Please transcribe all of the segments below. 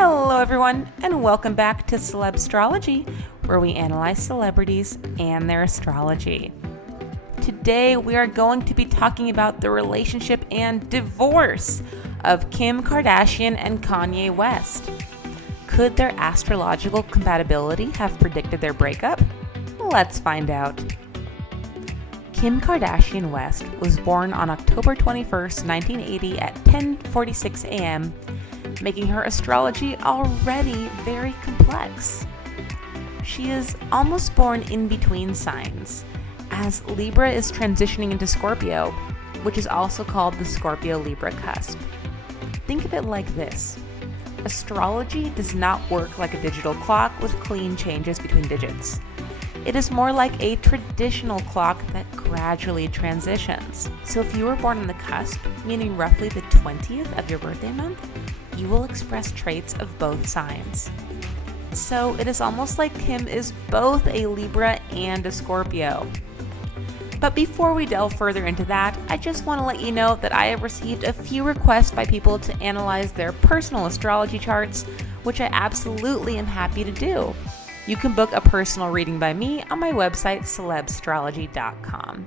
Hello everyone, and welcome back to Celebstrology, where we analyze celebrities and their astrology. Today we are going to be talking about the relationship and divorce of Kim Kardashian and Kanye West. Could their astrological compatibility have predicted their breakup? Let's find out. Kim Kardashian West was born on October 21st, 1980 at 10:46 a.m., making her astrology already very complex. She is almost born in between signs, as Libra is transitioning into Scorpio, which is also called the Scorpio-Libra Cusp. Think of it like this. Astrology does not work like a digital clock with clean changes between digits. It is more like a traditional clock that gradually transitions. So if you were born on the cusp, meaning roughly the 20th of your birthday month, you will express traits of both signs. So it is almost like Kim is both a Libra and a Scorpio. But before we delve further into that, I just want to let you know that I have received a few requests by people to analyze their personal astrology charts, which I absolutely am happy to do. You can book a personal reading by me on my website, celebstrology.com.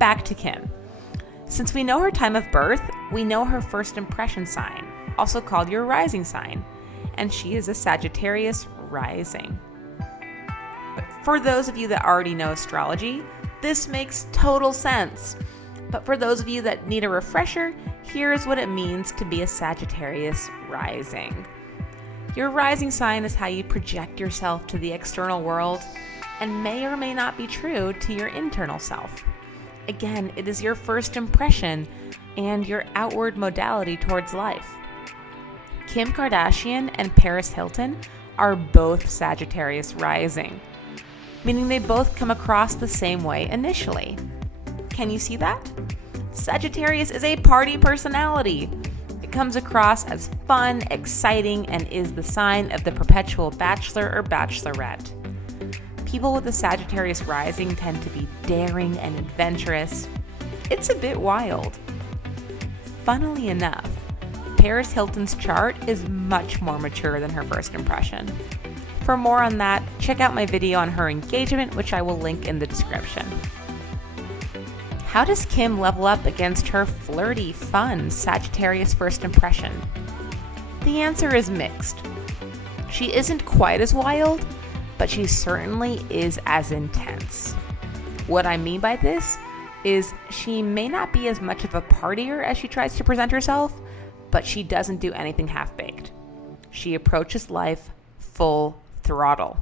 Back to Kim. Since we know her time of birth, we know her first impression sign, also called your rising sign, and she is a Sagittarius rising. But for those of you that already know astrology, this makes total sense. But for those of you that need a refresher, here's what it means to be a Sagittarius rising. Your rising sign is how you project yourself to the external world and may or may not be true to your internal self. Again, it is your first impression and your outward modality towards life. Kim Kardashian and Paris Hilton are both Sagittarius rising, meaning they both come across the same way initially. Can you see that? Sagittarius is a party personality. It comes across as fun, exciting, and is the sign of the perpetual bachelor or bachelorette. People with a Sagittarius rising tend to be daring and adventurous. It's a bit wild. Funnily enough, Paris Hilton's chart is much more mature than her first impression. For more on that, check out my video on her engagement, which I will link in the description. How does Kim level up against her flirty, fun Sagittarius first impression? The answer is mixed. She isn't quite as wild, but she certainly is as intense. What I mean by this is she may not be as much of a partier as she tries to present herself, but she doesn't do anything half-baked. She approaches life full throttle.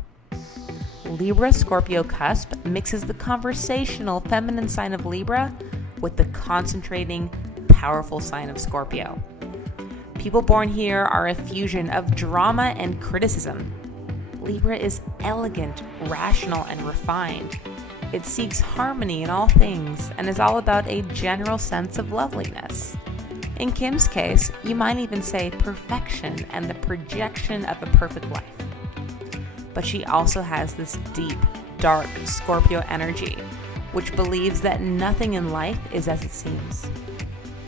Libra-Scorpio Cusp mixes the conversational feminine sign of Libra with the concentrating, powerful sign of Scorpio. People born here are a fusion of drama and criticism. Libra is elegant, rational, and refined. It seeks harmony in all things and is all about a general sense of loveliness. In Kim's case, you might even say perfection and the projection of a perfect life. But she also has this deep, dark Scorpio energy, which believes that nothing in life is as it seems.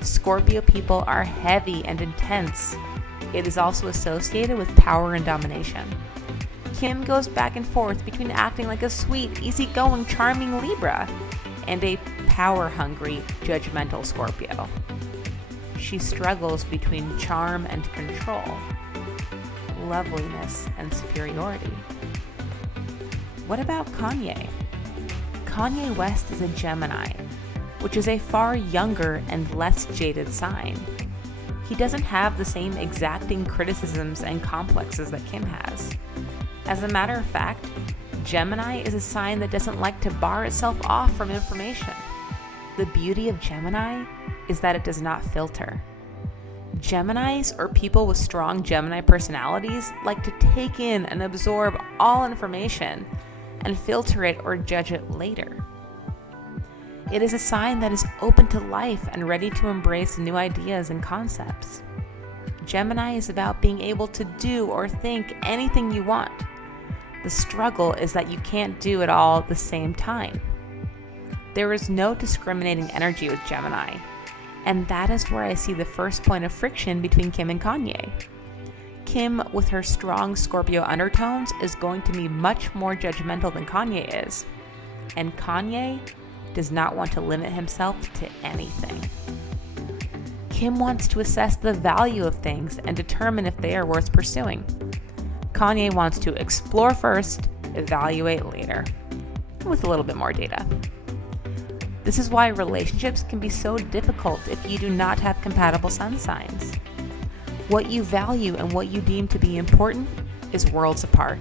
Scorpio people are heavy and intense. It is also associated with power and domination. Kim goes back and forth between acting like a sweet, easygoing, charming Libra and a power-hungry, judgmental Scorpio. She struggles between charm and control, loveliness and superiority. What about Kanye? Kanye West is a Gemini, which is a far younger and less jaded sign. He doesn't have the same exacting criticisms and complexes that Kim has. As a matter of fact, Gemini is a sign that doesn't like to bar itself off from information. The beauty of Gemini is that it does not filter. Geminis, or people with strong Gemini personalities, like to take in and absorb all information and filter it or judge it later. It is a sign that is open to life and ready to embrace new ideas and concepts. Gemini is about being able to do or think anything you want. The struggle is that you can't do it all at the same time. There is no discriminating energy with Gemini, and that is where I see the first point of friction between Kim and Kanye. Kim, with her strong Scorpio undertones, is going to be much more judgmental than Kanye is. And Kanye does not want to limit himself to anything. Kim wants to assess the value of things and determine if they are worth pursuing. Kanye wants to explore first, evaluate later, with a little bit more data. This is why relationships can be so difficult if you do not have compatible sun signs. What you value and what you deem to be important is worlds apart.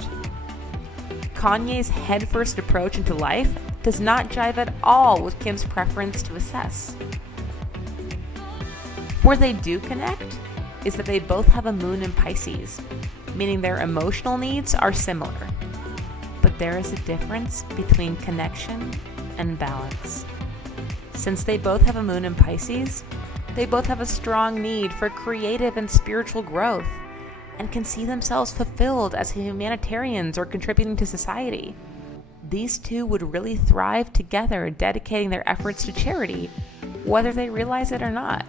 Kanye's headfirst approach into life does not jive at all with Kim's preference to assess. Where they do connect is that they both have a moon in Pisces, meaning their emotional needs are similar. But there is a difference between connection and balance. Since they both have a moon in Pisces, they both have a strong need for creative and spiritual growth and can see themselves fulfilled as humanitarians or contributing to society. These two would really thrive together, dedicating their efforts to charity, whether they realize it or not.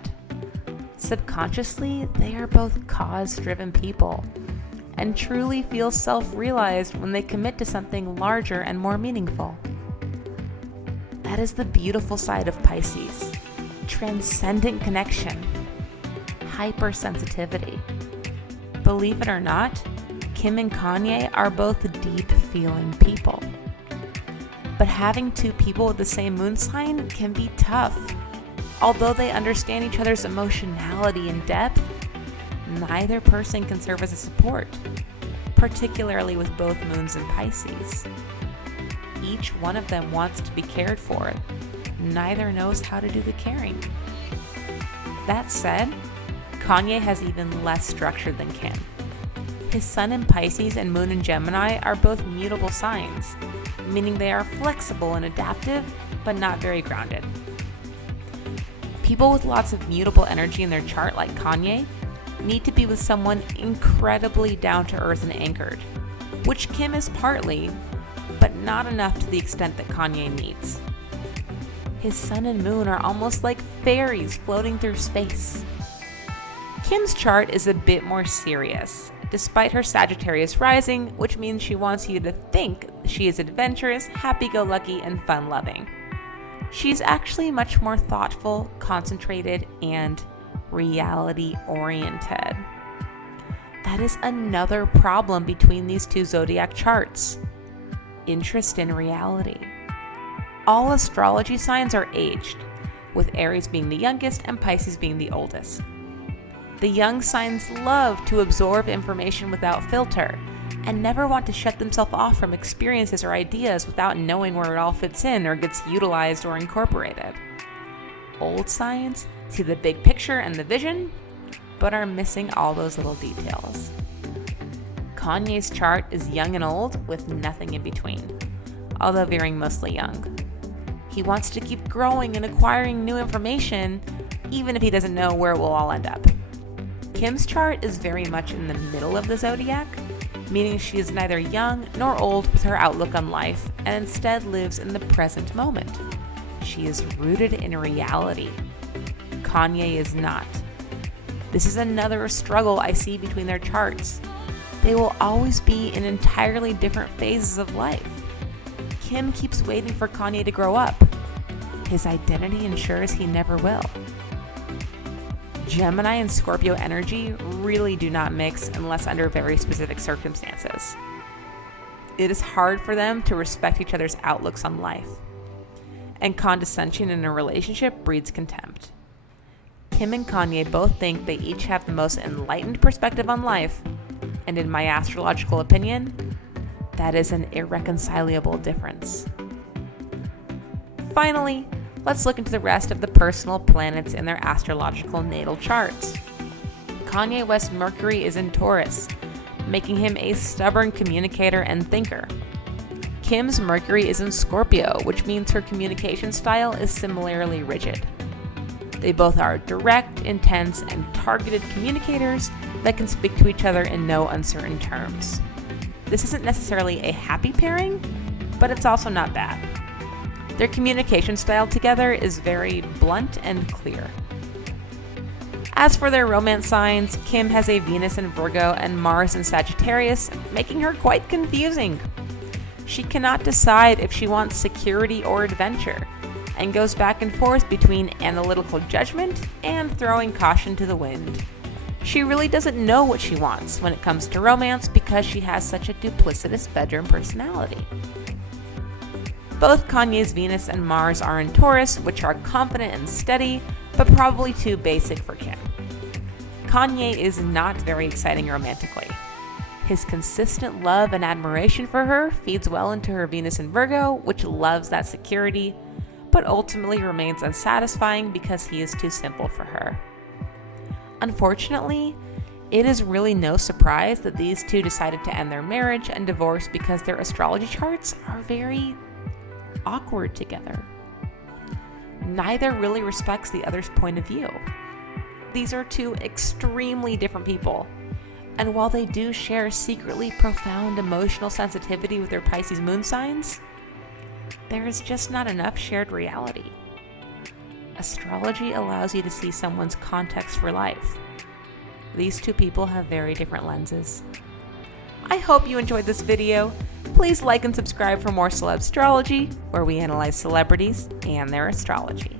Subconsciously, they are both cause-driven people and truly feel self-realized when they commit to something larger and more meaningful. That is the beautiful side of Pisces. Transcendent connection, hypersensitivity. Believe it or not, Kim and Kanye are both deep-feeling people. But having two people with the same moon sign can be tough. Although they understand each other's emotionality and depth, neither person can serve as a support, particularly with both moons in Pisces. Each one of them wants to be cared for. Neither knows how to do the caring. That said, Kanye has even less structure than Kim. His sun in Pisces and moon in Gemini are both mutable signs, meaning they are flexible and adaptive, but not very grounded. People with lots of mutable energy in their chart, like Kanye, need to be with someone incredibly down-to-earth and anchored, which Kim is partly, but not enough to the extent that Kanye needs. His sun and moon are almost like fairies floating through space. Kim's chart is a bit more serious, despite her Sagittarius rising, which means she wants you to think she is adventurous, happy-go-lucky, and fun-loving. She's actually much more thoughtful, concentrated, and reality-oriented. That is another problem between these two zodiac charts: interest in reality. All astrology signs are aged, with Aries being the youngest and Pisces being the oldest. The young signs love to absorb information without filter and never want to shut themselves off from experiences or ideas without knowing where it all fits in or gets utilized or incorporated. Old signs see the big picture and the vision, but are missing all those little details. Kanye's chart is young and old with nothing in between, although veering mostly young. He wants to keep growing and acquiring new information, even if he doesn't know where it will all end up. Kim's chart is very much in the middle of the zodiac, meaning she is neither young nor old with her outlook on life, and instead lives in the present moment. She is rooted in reality. Kanye is not. This is another struggle I see between their charts. They will always be in entirely different phases of life. Kim keeps waiting for Kanye to grow up. His identity ensures he never will. Gemini and Scorpio energy really do not mix unless under very specific circumstances. It is hard for them to respect each other's outlooks on life. And condescension in a relationship breeds contempt. Kim and Kanye both think they each have the most enlightened perspective on life, and in my astrological opinion, that is an irreconcilable difference. Finally, let's look into the rest of the personal planets in their astrological natal charts. Kanye West's Mercury is in Taurus, making him a stubborn communicator and thinker. Kim's Mercury is in Scorpio, which means her communication style is similarly rigid. They both are direct, intense, and targeted communicators that can speak to each other in no uncertain terms. This isn't necessarily a happy pairing, but it's also not bad. Their communication style together is very blunt and clear. As for their romance signs, Kim has a Venus in Virgo and Mars in Sagittarius, making her quite confusing. She cannot decide if she wants security or adventure, and goes back and forth between analytical judgment and throwing caution to the wind. She really doesn't know what she wants when it comes to romance because she has such a duplicitous bedroom personality. Both Kanye's Venus and Mars are in Taurus, which are confident and steady, but probably too basic for Kim. Kanye is not very exciting romantically. His consistent love and admiration for her feeds well into her Venus in Virgo, which loves that security, but ultimately remains unsatisfying because he is too simple for her. Unfortunately, it is really no surprise that these two decided to end their marriage and divorce because their astrology charts are very awkward together. Neither really respects the other's point of view. These are two extremely different people, and while they do share secretly profound emotional sensitivity with their Pisces moon signs, there is just not enough shared reality. Astrology allows you to see someone's context for life. These two people have very different lenses. I hope you enjoyed this video. Please like and subscribe for more celebstrology, where we analyze celebrities and their astrology.